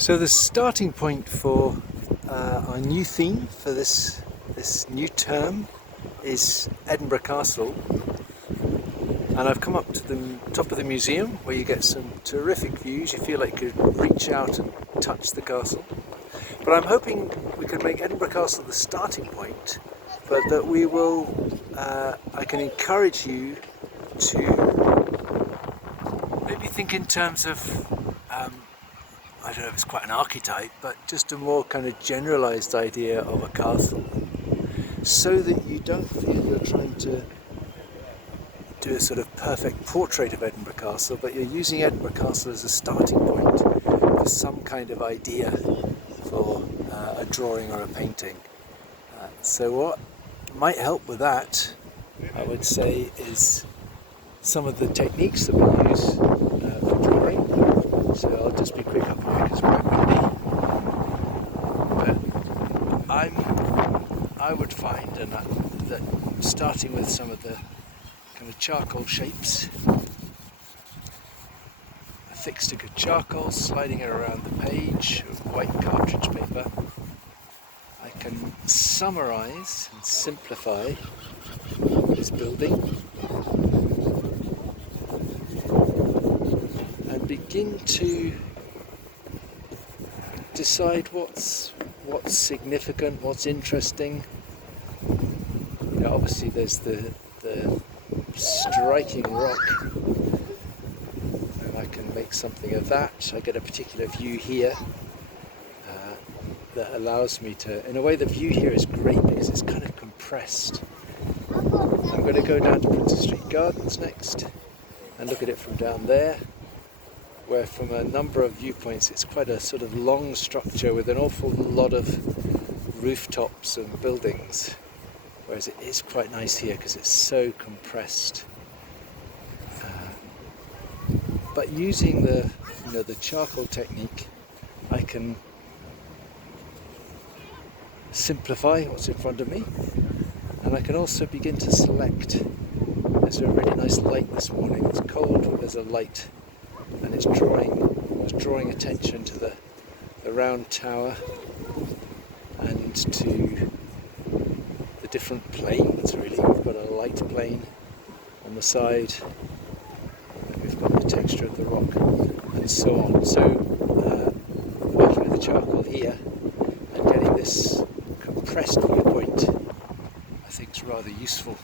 So the starting point for our new theme for this new term is Edinburgh Castle, and I've come up to the top of the museum where you get some terrific views. You feel like you could reach out and touch the castle, but I'm hoping we could make Edinburgh Castle the starting point, but that we will I can encourage you to maybe think in terms of I don't know if it's quite an archetype, but just a more kind of generalised idea of a castle, so that you don't feel you're trying to do a sort of perfect portrait of Edinburgh Castle, but you're using Edinburgh Castle as a starting point for some kind of idea for a drawing or a painting. So what might help with that, I would say, is some of the techniques that we use for drawing. So I'll just be quick up here because it's quite windy. But I would find that starting with some of the kind of charcoal shapes, a thick stick of charcoal, sliding it around the page of white cartridge paper, I can summarise and simplify this building and begin to decide what's significant, what's interesting. You know, obviously there's the striking rock, and I can make something of that. I get a particular view here that allows me to, in a way the view here is great because it's kind of compressed. I'm going to go down to Princes Street Gardens next and look at it from down there, where from a number of viewpoints it's quite a sort of long structure with an awful lot of rooftops and buildings, whereas it is quite nice here because it's so compressed. But using the charcoal technique, I can simplify what's in front of me, and I can also begin to select. There's a really nice light this morning. It's cold, but there's a light, and it's drawing attention to the round tower and to the different planes. Really, we've got a light plane on the side, and we've got the texture of the rock, and so on. So working with the charcoal here and getting this compressed viewpoint, I think is rather useful.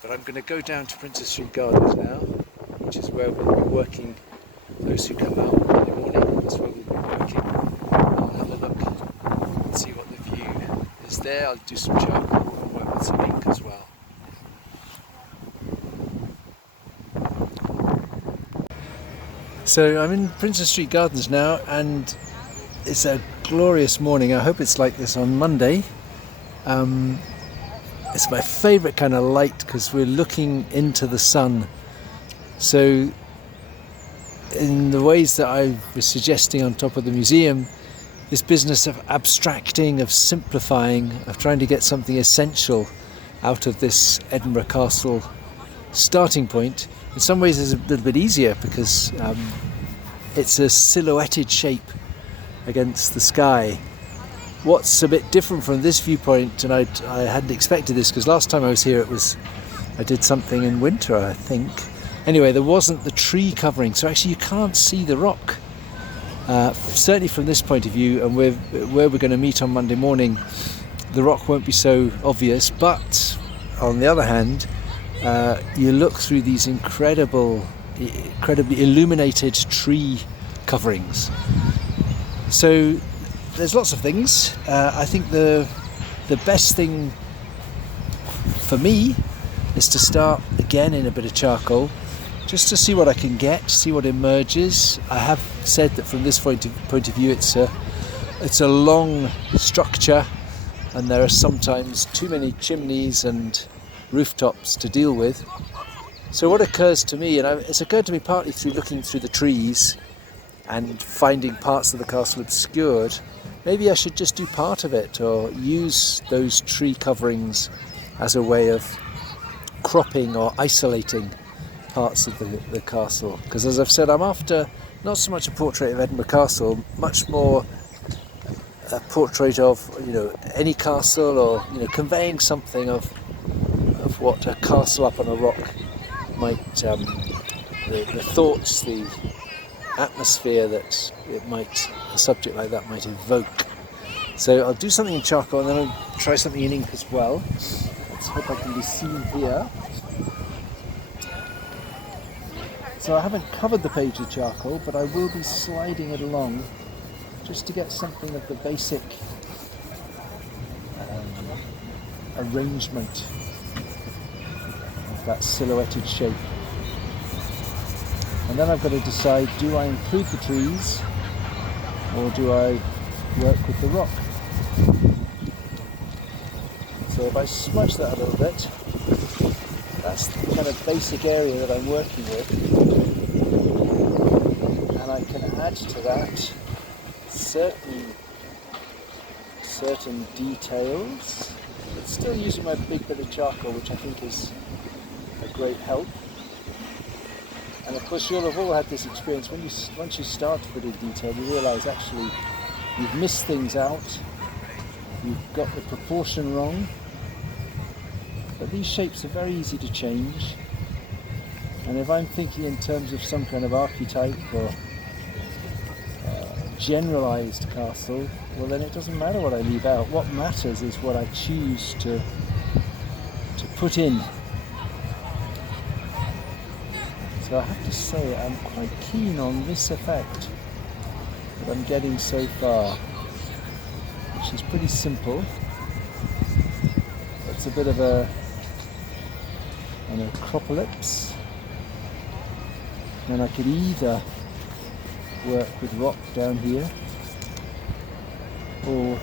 But I'm going to go down to Princes Street Gardens now, which is where we'll be working. Those who come out in the morning, that's where we'll be working. I'll have a look and see what the view is there. I'll do some charcoal and work with some ink as well. So I'm in Princes Street Gardens now, and it's a glorious morning. I hope it's like this on Monday. It's my favourite kind of light because we're looking into the sun. So in the ways that I was suggesting on top of the museum, this business of abstracting, of simplifying, of trying to get something essential out of this Edinburgh Castle starting point, in some ways is a little bit easier because it's a silhouetted shape against the sky. What's a bit different from this viewpoint, and I hadn't expected this because last time I was here I did something in winter, I think. Anyway, there wasn't the tree covering, so actually you can't see the rock. Certainly from this point of view, and where we're going to meet on Monday morning, the rock won't be so obvious, but on the other hand, you look through these incredibly illuminated tree coverings. So there's lots of things. I think the best thing for me is to start again in a bit of charcoal, just to see what I can get, see what emerges. I have said that from this point of view it's a long structure, and there are sometimes too many chimneys and rooftops to deal with. So what occurs to me, and it's occurred to me partly through looking through the trees and finding parts of the castle obscured, maybe I should just do part of it or use those tree coverings as a way of cropping or isolating parts of the castle. Because as I've said, I'm after not so much a portrait of Edinburgh Castle, much more a portrait of, you know, any castle, or, you know, conveying something of what a castle up on a rock might, the thoughts, the atmosphere that a subject like that might evoke. So I'll do something in charcoal, and then I'll try something in ink as well. Let's hope I can be seen here. So I haven't covered the page with charcoal, but I will be sliding it along just to get something of the basic arrangement of that silhouetted shape. And then I've got to decide, do I include the trees or do I work with the rock? So if I smudge that a little bit, that's the kind of basic area that I'm working with. And I can add to that certain details, but still using my big bit of charcoal, which I think is a great help. And of course you'll have all had this experience, once you start to put in detail, you realise actually you've missed things out, you've got the proportion wrong, but these shapes are very easy to change. And if I'm thinking in terms of some kind of archetype or generalised castle, well then it doesn't matter what I leave out. What matters is what I choose to put in. So I have to say I'm quite keen on this effect that I'm getting so far, which is pretty simple. It's a bit of an acropolis, and I could either work with rock down here, or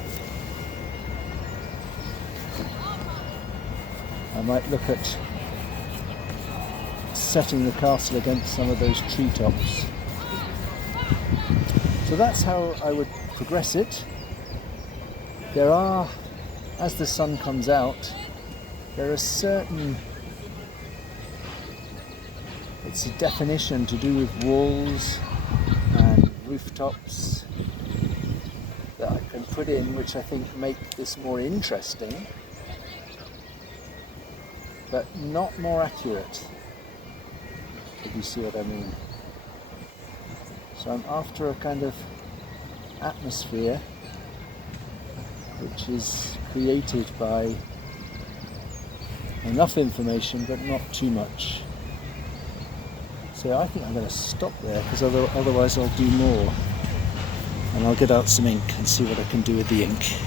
I might look at setting the castle against some of those treetops. So that's how I would progress it. There are, as the sun comes out, there are certain, it's a definition to do with walls and rooftops that I can put in, which I think make this more interesting, but not more accurate, if you see what I mean. So I'm after a kind of atmosphere which is created by enough information but not too much. So I think I'm going to stop there, because otherwise I'll do more, and I'll get out some ink and see what I can do with the ink.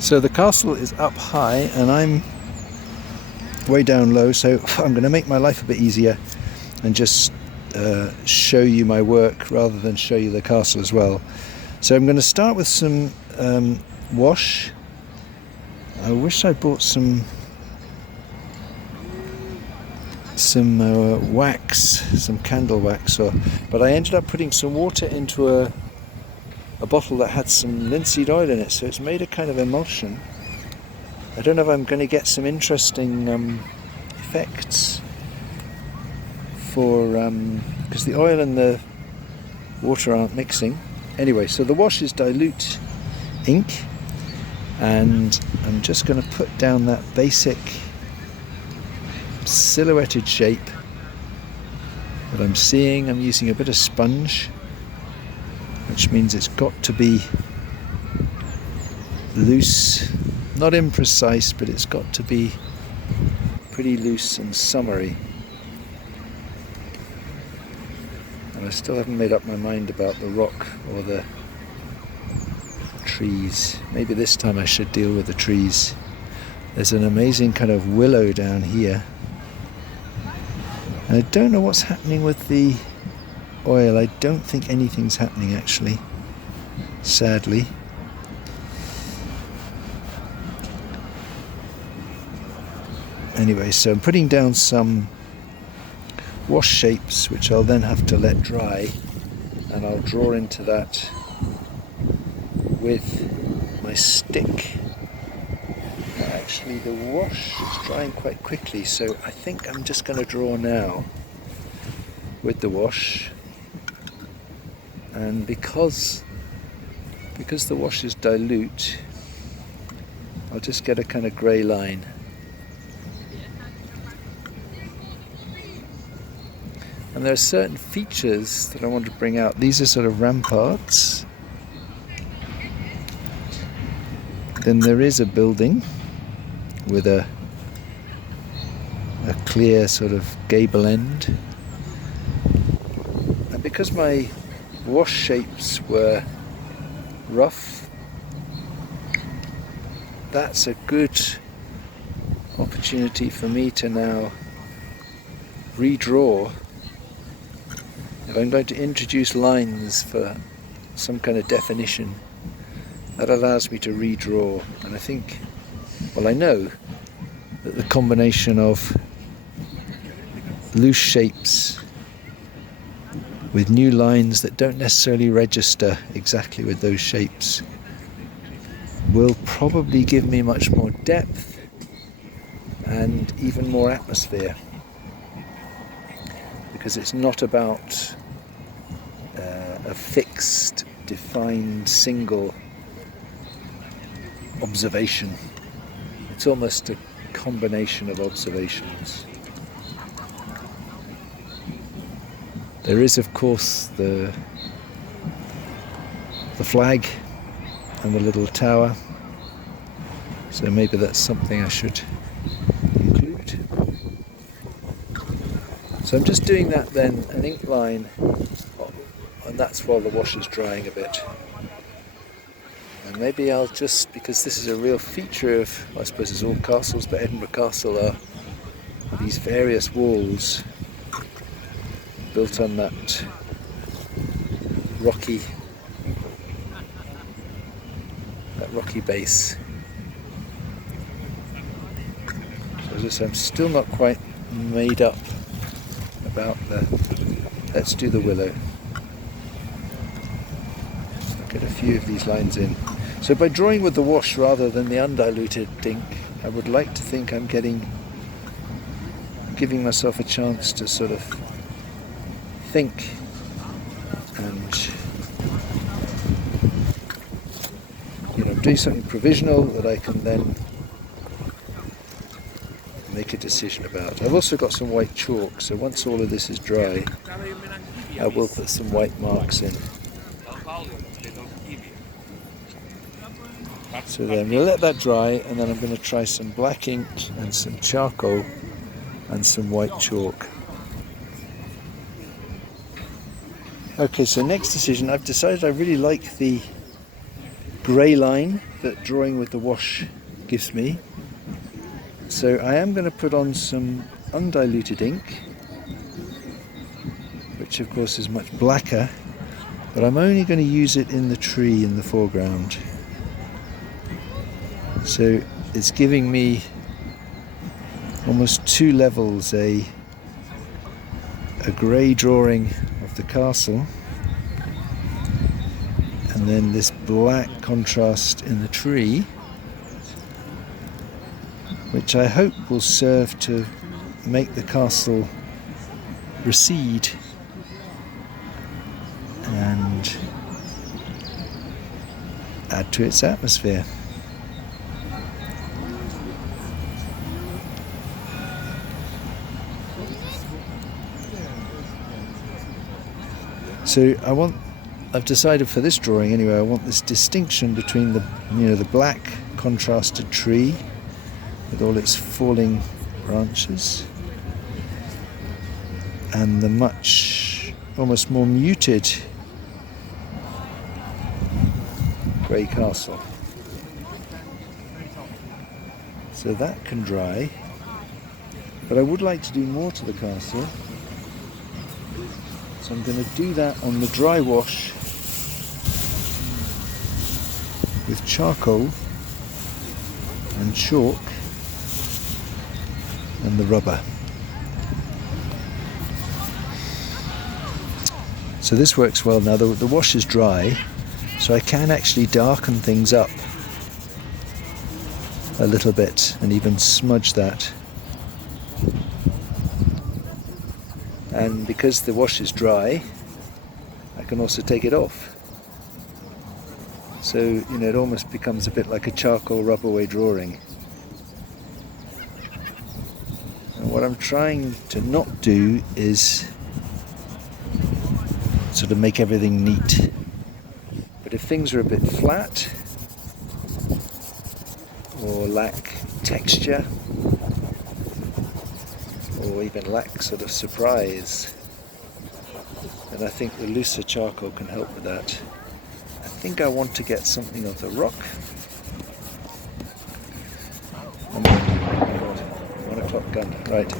So the castle is up high and I'm way down low, so I'm going to make my life a bit easier and just show you my work rather than show you the castle as well. So I'm going to start with some wash. I wish I bought some wax, some candle wax, but I ended up putting some water into a bottle that had some linseed oil in it, so it's made a kind of emulsion. I don't know if I'm going to get some interesting effects for because the oil and the water aren't mixing. Anyway, so the wash is dilute ink, and I'm just going to put down that basic silhouetted shape that I'm seeing. I'm using a bit of sponge, which means it's got to be loose, not imprecise, but it's got to be pretty loose and summery. And I still haven't made up my mind about the rock or the trees. Maybe this time I should deal with the trees. There's an amazing kind of willow down here. And I don't know what's happening with the oil. I don't think anything's happening actually, sadly. Anyway, so I'm putting down some wash shapes which I'll then have to let dry, and I'll draw into that with my stick. actually the wash is drying quite quickly, so I think I'm just going to draw now with the wash. And because the wash is dilute, I'll just get a kind of grey line. And there are certain features that I want to bring out. These are sort of ramparts. Then there is a building with a clear sort of gable end. And because my wash shapes were rough, that's a good opportunity for me to now redraw. If I'm going to introduce lines for some kind of definition, that allows me to redraw. And I think, well, I know that the combination of loose shapes with new lines that don't necessarily register exactly with those shapes will probably give me much more depth and even more atmosphere, because it's not about a fixed, defined, single observation. It's almost a combination of observations. There is, of course, the flag and the little tower, so maybe that's something I should include. So I'm just doing that then, an ink line, and that's while the wash is drying a bit. And maybe I'll just, because this is a real feature of, I suppose it's all castles, but Edinburgh Castle are these various walls built on that rocky base. So as I say, I'm still not quite made up about let's do the willow. I'll get a few of these lines in. So by drawing with the wash rather than the undiluted ink, I would like to think I'm giving myself a chance to sort of think and do something provisional that I can then make a decision about. I've also got some white chalk, so once all of this is dry, I will put some white marks in. So then we'll let that dry, and then I'm going to try some black ink and some charcoal and some white chalk. Okay, so next decision, I've decided I really like the grey line that drawing with the wash gives me. So I am going to put on some undiluted ink, which of course is much blacker, but I'm only going to use it in the tree in the foreground. So it's giving me almost two levels, a grey drawing of the castle, and then this black contrast in the tree, which I hope will serve to make the castle recede and add to its atmosphere. So I've decided for this drawing anyway, I want this distinction between the black contrasted tree with all its falling branches and the much almost more muted grey castle. So that can dry, but I would like to do more to the castle. So I'm going to do that on the dry wash with charcoal and chalk and the rubber. So this works well now. The wash is dry, so I can actually darken things up a little bit and even smudge that. And because the wash is dry, I can also take it off. So, it almost becomes a bit like a charcoal rub away drawing. And what I'm trying to not do is sort of make everything neat. But if things are a bit flat or lack texture or even lack sort of surprise, then I think the looser charcoal can help with that. I think I want to get something of the rock. Oh my God, 1 o'clock gun, right.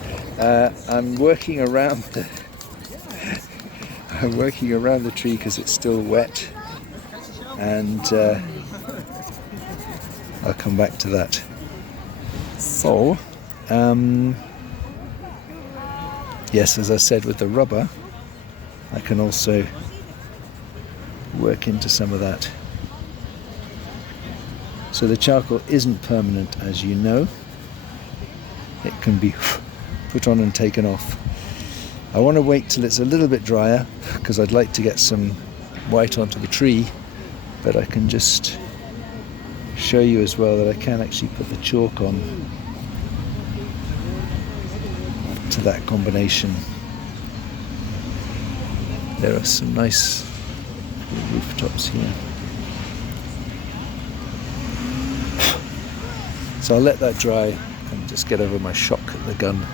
I'm working around the tree because it's still wet, and I'll come back to that. So, yes, as I said, with the rubber, I can also work into some of that. So the charcoal isn't permanent, as you know. It can be put on and taken off. I want to wait till it's a little bit drier because I'd like to get some white onto the tree, but I can just show you as well that I can actually put the chalk on to that combination. There are some nice rooftops here. So I'll let that dry and just get over my shock at the gun.